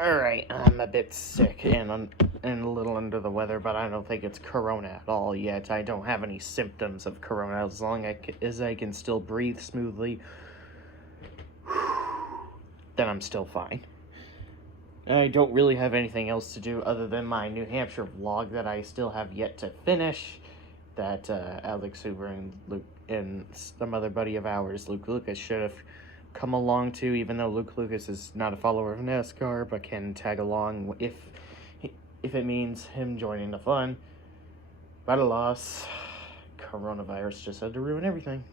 Alright, I'm a bit sick and a little under the weather, but I don't think it's corona at all yet. I don't have any symptoms of corona as long as I can still breathe smoothly. Then I'm still fine. I don't really have anything else to do other than my New Hampshire vlog that I still have yet to finish. That Alex Hoover and Luke and some other buddy of ours, Luke Lucas, should have come along to, even though Luke Lucas is not a follower of NASCAR, but can tag along if it means him joining the fun. But alas, coronavirus just had to ruin everything.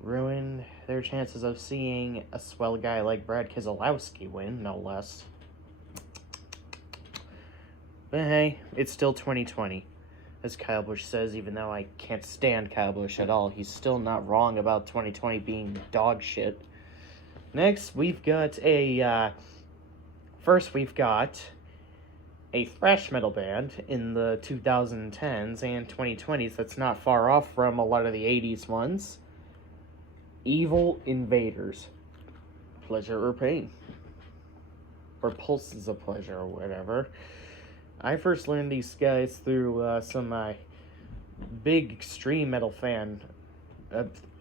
Ruin their chances of seeing a swell guy like Brad Keselowski win, no less. But hey, it's still 2020. As Kyle Busch says, even though I can't stand Kyle Busch at all, he's still not wrong about 2020 being dog shit. Next, we've got first we've got a thrash metal band in the 2010s and 2020s that's not far off from a lot of the 80s ones. Evil Invaders. Pleasure or pain. Or pulses of pleasure or whatever. I first learned these guys through some big extreme metal fan,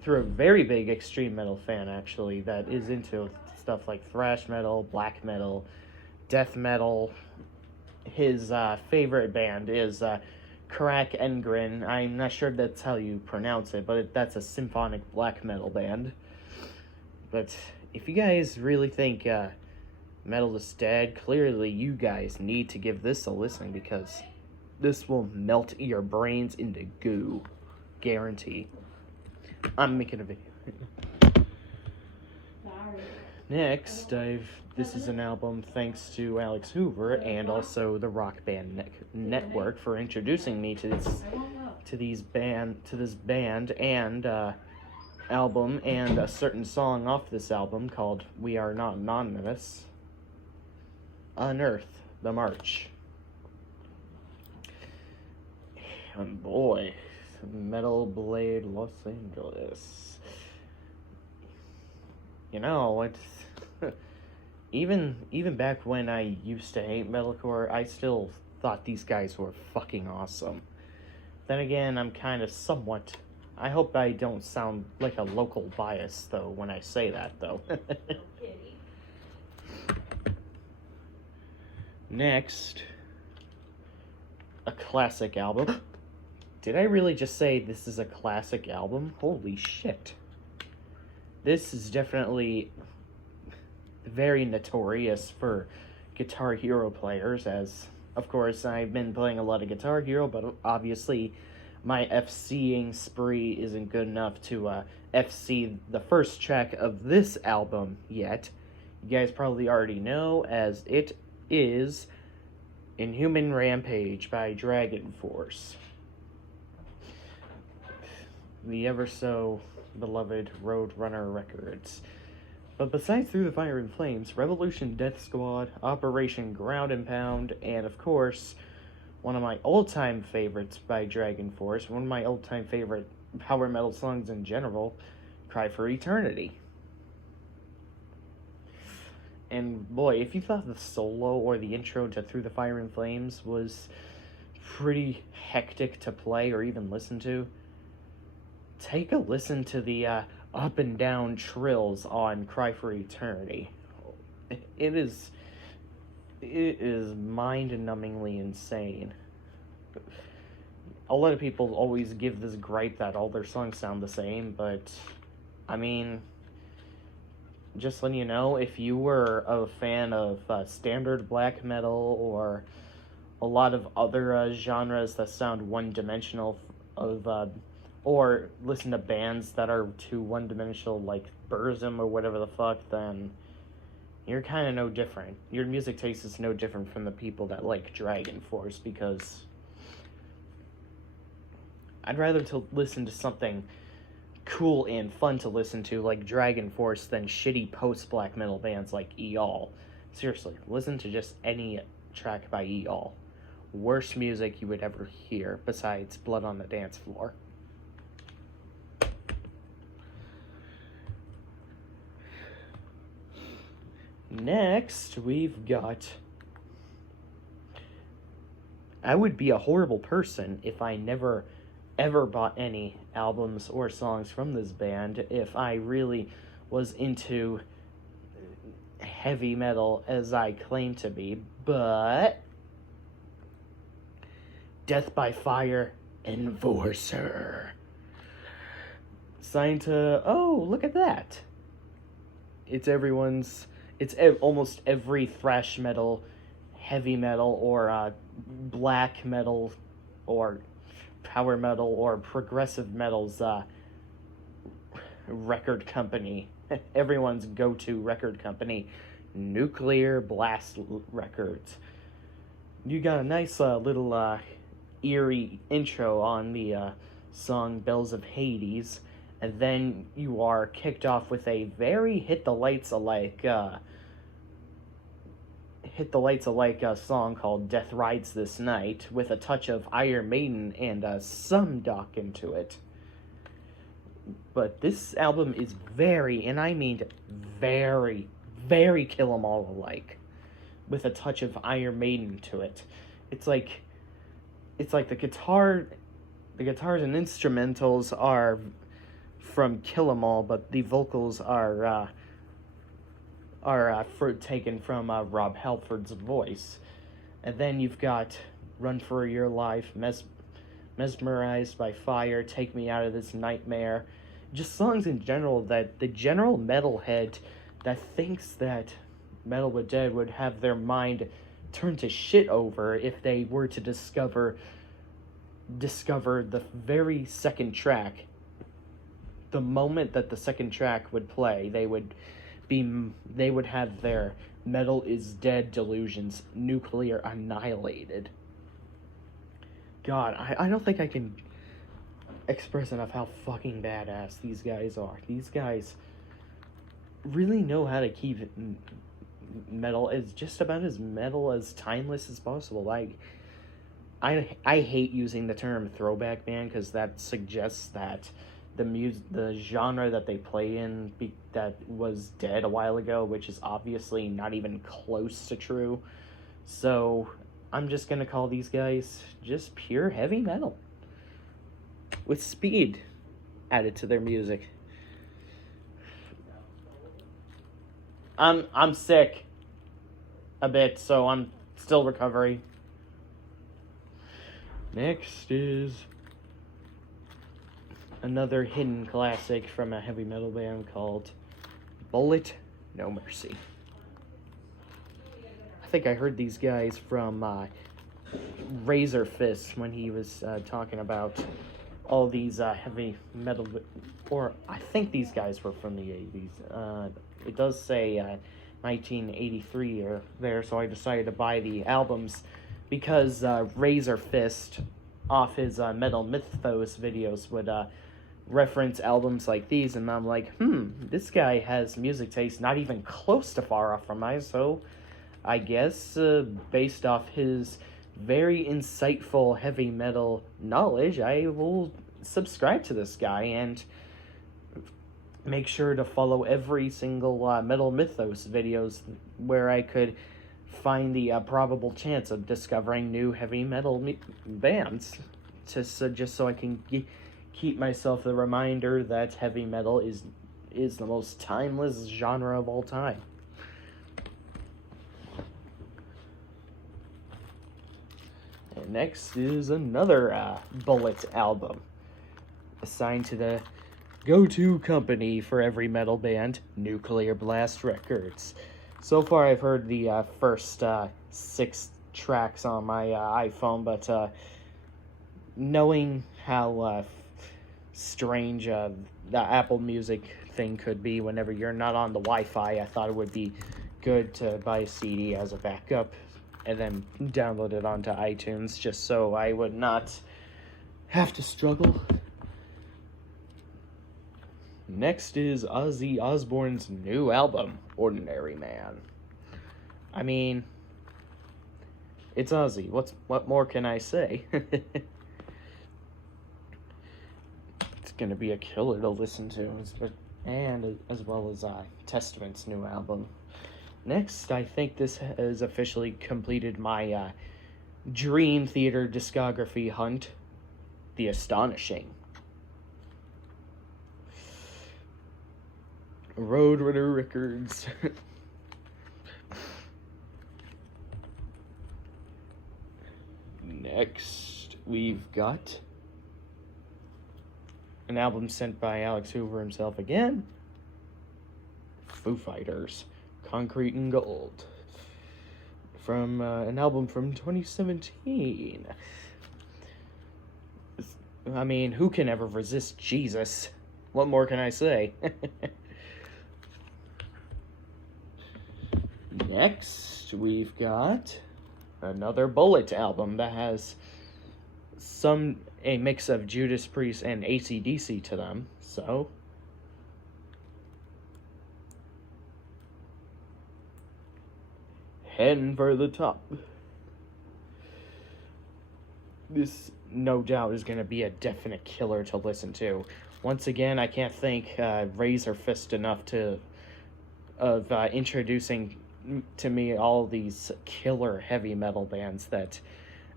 through a very big extreme metal fan actually that is into stuff like thrash metal, black metal, death metal. His favorite band is Crack Engrin. I'm not sure that's how you pronounce it, but that's a symphonic black metal band. But if you guys really think metal is dead, clearly you guys need to give this a listen because this will melt your brains into goo. Guarantee. I'm making a video. Next, this is an album thanks to Alex Hoover and also the Rock Band Network for introducing me to this band and album and a certain song off this album called We Are Not Anonymous. Unearth the March. And boy, Metal Blade Los Angeles. You know, it's even back when I used to hate metalcore, I still thought these guys were fucking awesome. Then again, I'm kind of somewhat. I hope I don't sound like a local bias though when I say that though. Next, a classic album. Did I really just say this is a classic album? Holy shit. This is definitely very notorious for Guitar Hero players, as, of course, I've been playing a lot of Guitar Hero, but obviously my FCing spree isn't good enough to FC the first track of this album yet. You guys probably already know, as it is Inhuman Rampage by Dragonforce. The ever so beloved Roadrunner Records. But besides Through the Fire and Flames, Revolution Death Squad, Operation Ground and Pound, and of course, one of my all-time favorites by Dragonforce, one of my all-time favorite power metal songs in general, Cry for Eternity. And boy, if you thought the solo or the intro to Through the Fire and Flames was pretty hectic to play or even listen to, take a listen to the up and down trills on Cry for Eternity. It is mind-numbingly insane. A lot of people always give this gripe that all their songs sound the same, but I mean, just letting you know, if you were a fan of standard black metal or a lot of other genres that sound one-dimensional, or listen to bands that are too one-dimensional, like Burzum or whatever the fuck, then you're kind of no different. Your music taste is no different from the people that like Dragonforce, because I'd rather listen to something cool and fun to listen to like Dragonforce than shitty post-black metal bands like Eol. Seriously, listen to just any track by Eol. Worst music you would ever hear besides Blood on the Dance Floor. Next, we've got... I would be a horrible person if I never ever bought any albums or songs from this band if I really was into heavy metal as I claim to be, but Death by Fire Enforcer. Signed to, oh, look at that. It's almost every thrash metal, heavy metal, or black metal, or power metal, or progressive metal's record company. Everyone's go-to record company, Nuclear Blast Records. You got a nice little eerie intro on the song Bells of Hades, and then you are kicked off with a very hit the lights alike song called Death Rides This Night, with a touch of Iron Maiden and some Doc into it. But this album is very, and I mean very, very Kill 'Em All alike, with a touch of Iron Maiden to it. It's like the guitars and instrumentals are from Kill 'Em All, but the vocals are taken from Rob Halford's voice. And then you've got Run for Your Life, Mesmerized by Fire, Take Me Out of This Nightmare. Just songs in general that the general metalhead that thinks that Metal with Dead would have their mind turned to shit over if they were to discover the very second track. The moment that the second track would play, they would have their Metal is Dead delusions nuclear annihilated. God, I don't think I can express enough how fucking badass these guys are. These guys really know how to keep metal as just about as metal as timeless as possible. Like, I hate using the term throwback band because that suggests that the genre that they play in that was dead a while ago, which is obviously not even close to true. So I'm just gonna call these guys just pure heavy metal with speed added to their music. I'm sick a bit, so I'm still recovering. Next is another hidden classic from a heavy metal band called Bullet No Mercy. I think I heard these guys from Razor Fist when he was talking about all these heavy metal, or I think these guys were from the 80s. It does say 1983 or there, so I decided to buy the albums because Razor Fist, off his Metal Mythos videos, would reference albums like these, and I'm like, this guy has music taste not even close to far off from mine, so I guess based off his very insightful heavy metal knowledge, I will subscribe to this guy and make sure to follow every single Metal Mythos videos where I could find the probable chance of discovering new heavy metal bands, just so I can keep myself the reminder that heavy metal is the most timeless genre of all time. And next is another Bullet album, assigned to the go-to company for every metal band, Nuclear Blast Records. So far, I've heard the first 6 tracks on my iPhone, but knowing how strange the Apple Music thing could be whenever you're not on the Wi-Fi, I thought it would be good to buy a CD as a backup and then download it onto iTunes, just so I would not have to struggle. Next is Ozzie Osborne's new album, Ordinary Man. I mean, it's Ozzie. What more can I say? It's gonna be a killer to listen to, and as well as Testament's new album. Next, I think this has officially completed my Dream Theater discography hunt. The Astonishing. Roadrunner Records. Next, we've got an album sent by Alex Hoover himself again. Foo Fighters, Concrete and Gold. From an album from 2017. I mean, who can ever resist Jesus? What more can I say? Next, we've got another Bullet album that has a mix of Judas Priest and AC/DC to them, so heading for the top. This, no doubt, is going to be a definite killer to listen to. Once again, I can't thank Razor Fist enough of introducing to me all these killer heavy metal bands that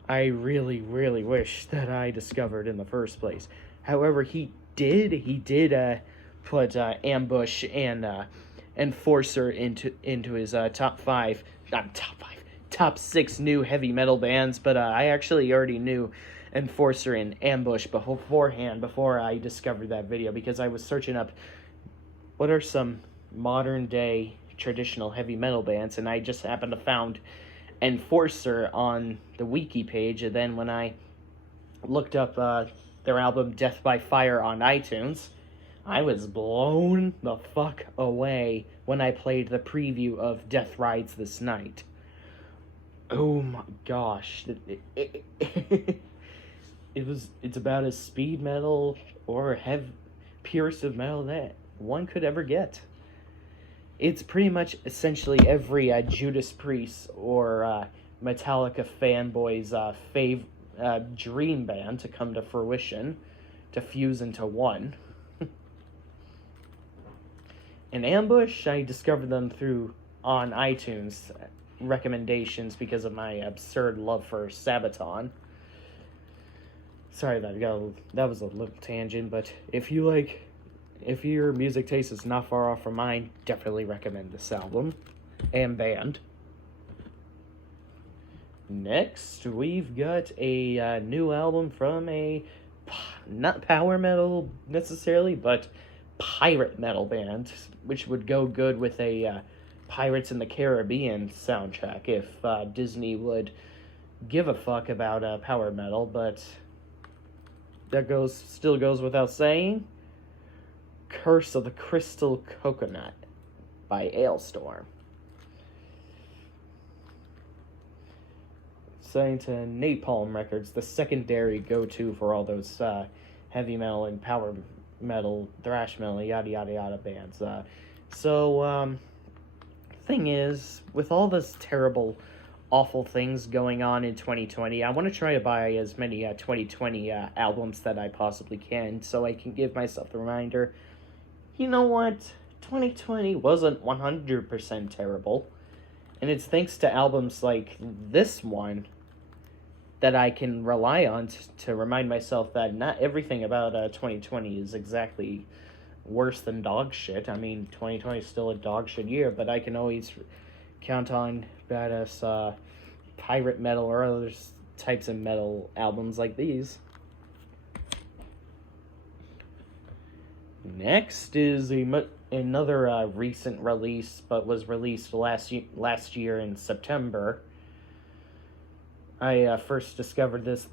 I really, really wish that I discovered in the first place. However, he did put Ambush and Enforcer into his top 6 new heavy metal bands, but I actually already knew Enforcer and Ambush beforehand, before I discovered that video, because I was searching up what are some modern day traditional heavy metal bands, and I just happened to found Enforcer on the wiki page, and then when I looked up their album Death by Fire on iTunes, I was blown the fuck away when I played the preview of Death Rides This Night. Oh my gosh. It's about as speed metal or purest of metal that one could ever get. It's pretty much essentially every Judas Priest or Metallica fanboy's dream band to come to fruition, to fuse into one. In Ambush, I discovered them on iTunes recommendations because of my absurd love for Sabaton. Sorry that was a little tangent, but if your music taste is not far off from mine, definitely recommend this album and band. Next, we've got a new album from not power metal necessarily, but pirate metal band, which would go good with a Pirates in the Caribbean soundtrack if Disney would give a fuck about power metal, but that still goes without saying. Curse of the Crystal Coconut by Ailstorm. Signed to Napalm Records, the secondary go-to for all those heavy metal and power metal, thrash metal, yada yada yada bands. Thing is, with all this terrible, awful things going on in 2020, I want to try to buy as many 2020 albums that I possibly can, so I can give myself the reminder, you know what, 2020 wasn't 100% terrible, and it's thanks to albums like this one that I can rely on to remind myself that not everything about 2020 is exactly worse than dog shit. I mean, 2020 is still a dog shit year, but I can always count on badass pirate metal or other types of metal albums like these. Next is another recent release, but was released last year in September. I first discovered this.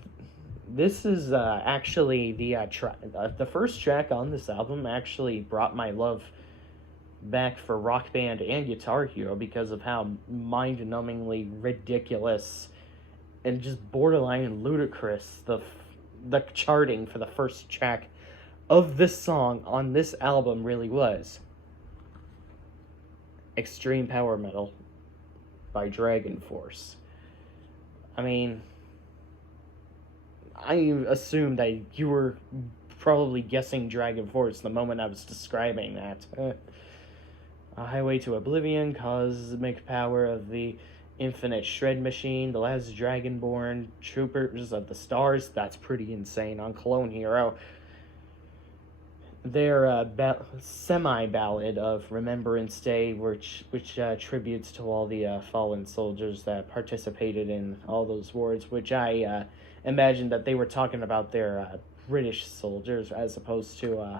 This is actually the first track on this album. Actually brought my love back for Rock Band and Guitar Hero because of how mind-numbingly ridiculous and just borderline ludicrous the charting for the first track of this song on this album really was. Extreme Power Metal by Dragonforce. I mean, I assumed that you were probably guessing Dragonforce the moment I was describing that. A Highway to Oblivion, Cosmic Power of the Infinite Shred Machine, The Last Dragonborn, Troopers of the Stars. That's pretty insane. On Clone Hero, their semi-ballad of Remembrance Day, which tributes to all the fallen soldiers that participated in all those wars, which I imagine that they were talking about their British soldiers as opposed to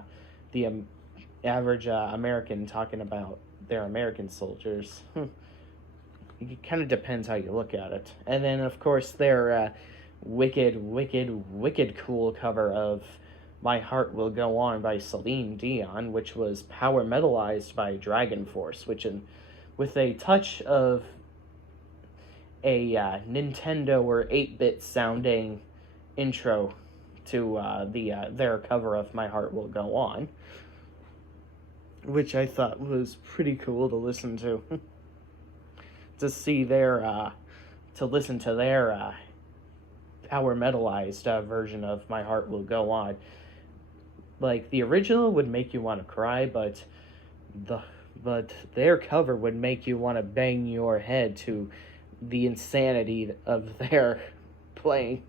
the average American talking about their American soldiers. It kind of depends how you look at it. And then, of course, their wicked cool cover of My Heart Will Go On by Celine Dion, which was power metalized by Dragonforce, with a touch of a Nintendo or 8-bit sounding intro to their cover of My Heart Will Go On, which I thought was pretty cool to listen to. To listen to their power metalized version of My Heart Will Go On. Like, the original would make you want to cry, but their cover would make you want to bang your head to the insanity of their playing.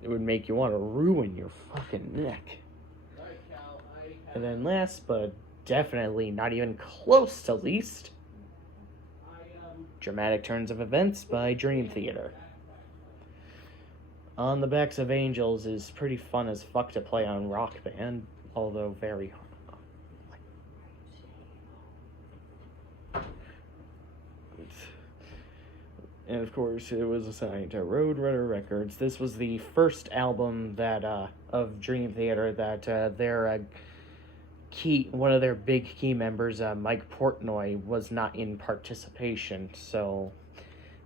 It would make you want to ruin your fucking neck. And then last, but definitely not even close to least, Dramatic Turns of Events by Dream Theater. On the Backs of Angels is pretty fun as fuck to play on Rock Band, although very hard. And of course, it was assigned to Roadrunner Records. This was the first album that of Dream Theater that one of their big key members, Mike Portnoy, was not in participation. So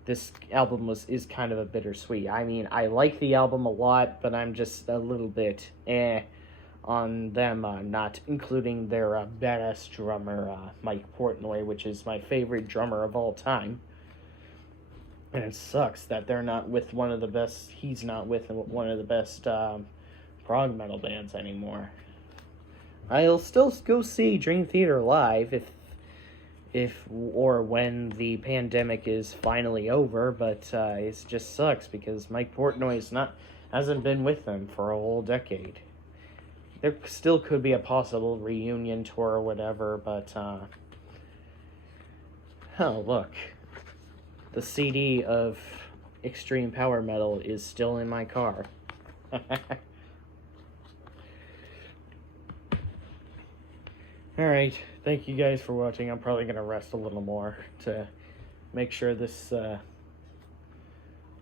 this album is kind of a bittersweet. I mean, I like the album a lot, but I'm just a little bit on them not including their badass drummer, Mike Portnoy, which is my favorite drummer of all time. And it sucks that they're not with one of the best. He's not with one of the best prog metal bands anymore. I'll still go see Dream Theater live if or when the pandemic is finally over. But it just sucks because Mike Portnoy hasn't been with them for a whole decade. There still could be a possible reunion tour or whatever, but oh look. The CD of Extreme Power Metal is still in my car. Alright, thank you guys for watching. I'm probably going to rest a little more to make sure this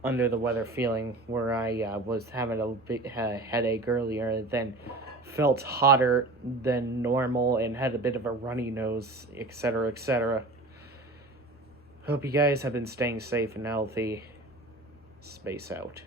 under the weather feeling where I was having a big headache earlier, then felt hotter than normal and had a bit of a runny nose, etc., etc. Hope you guys have been staying safe and healthy. Space out.